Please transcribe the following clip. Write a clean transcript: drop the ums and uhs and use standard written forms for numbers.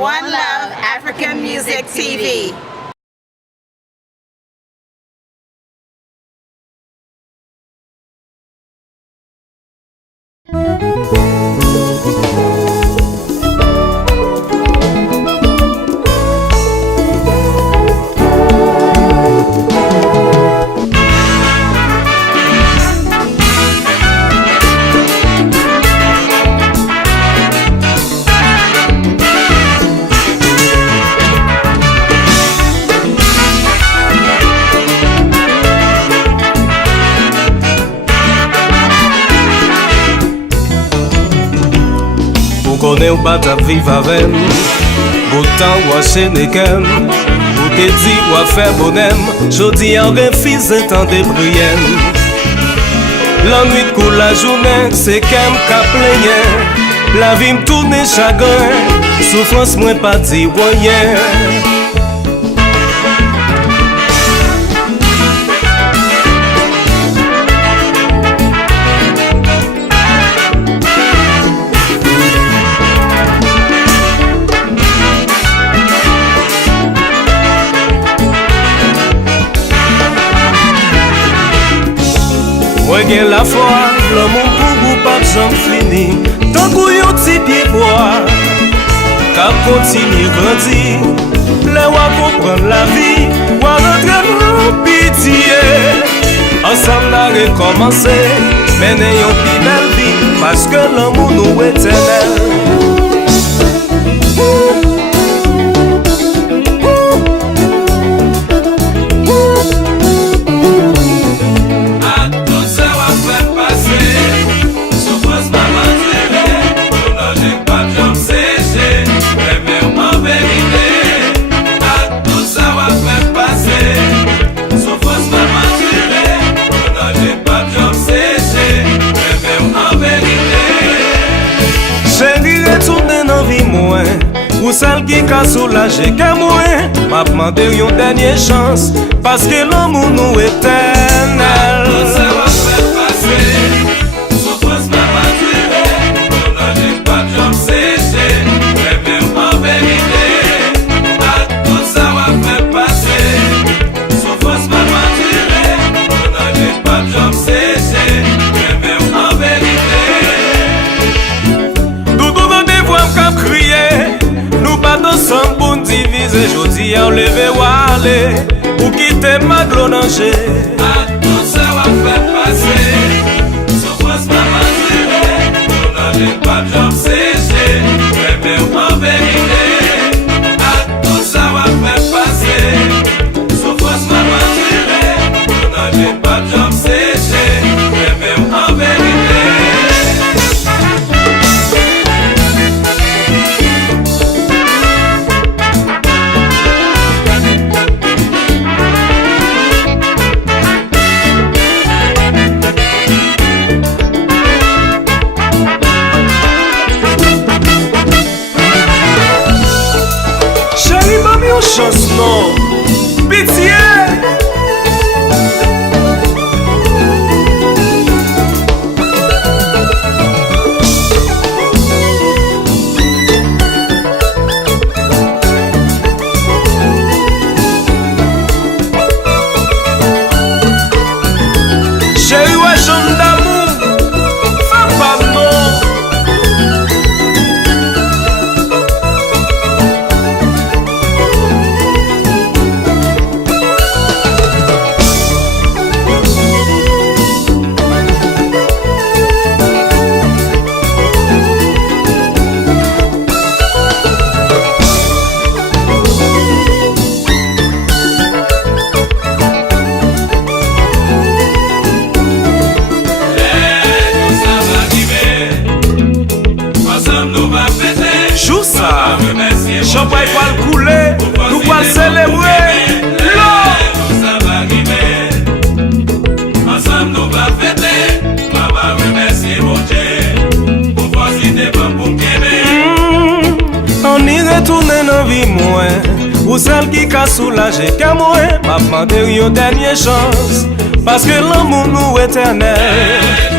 One Love African Music TV. Connais ou pas ta vie avec Boutan ou à Sénégal Ou te dit ou à faire bonhomme Jodi en refuse un temps de prière La nuit coule la journée C'est qu'elle m'a plaigné La vie me tourne chagrin Souffrance moins pas dit rien Moi j'ai la foi, l'homme pour vous pas besoin fini. Tant qu'on y a un petit pied bois, qu'à continuer grandir. Là où à comprendre la vie, où à rentrer dans pitié. Ensemble à recommencer, mais n'ayons plus belle vie, parce que l'amour nous est éternel. Ou celle qui a soulagé que moi m'a demandé une dernière chance parce que l'amour nous est éternel. Tout ça va faire passer, souffrance m'a maturé, on n'a pas de jambes séchées, mais même en vérité, tout ça va faire passer, souffrance m'a maturé, on n'a pas de jambes séchées, mais même en vérité. Tout le monde voit qu'à crier. Ensemble pour nous diviser, jodi à lever ou aller ou quitter ma glonangé. Tout ça va faire passer, souffrance m'a maturé, on n'a pas de jambes séchées, mais même en vérité. Tout ça va faire passer, souffrance m'a maturé, on n'a pas de jambes séchées, mais même en vérité. Chance non, pitié. Chérie, ouais, chante d'amour, fais pas non. Champagne va le couler, nous va célébrer. L'eau, ça va arriver. Ensemble nous va fêter. Maman remercie mon Dieu pour faciliter pour m'aimer. On y retourne dans la vie moins. Ou celle qui a soulagé qu'à moi, m'a demandé une dernière chance parce que l'amour nous est éternel.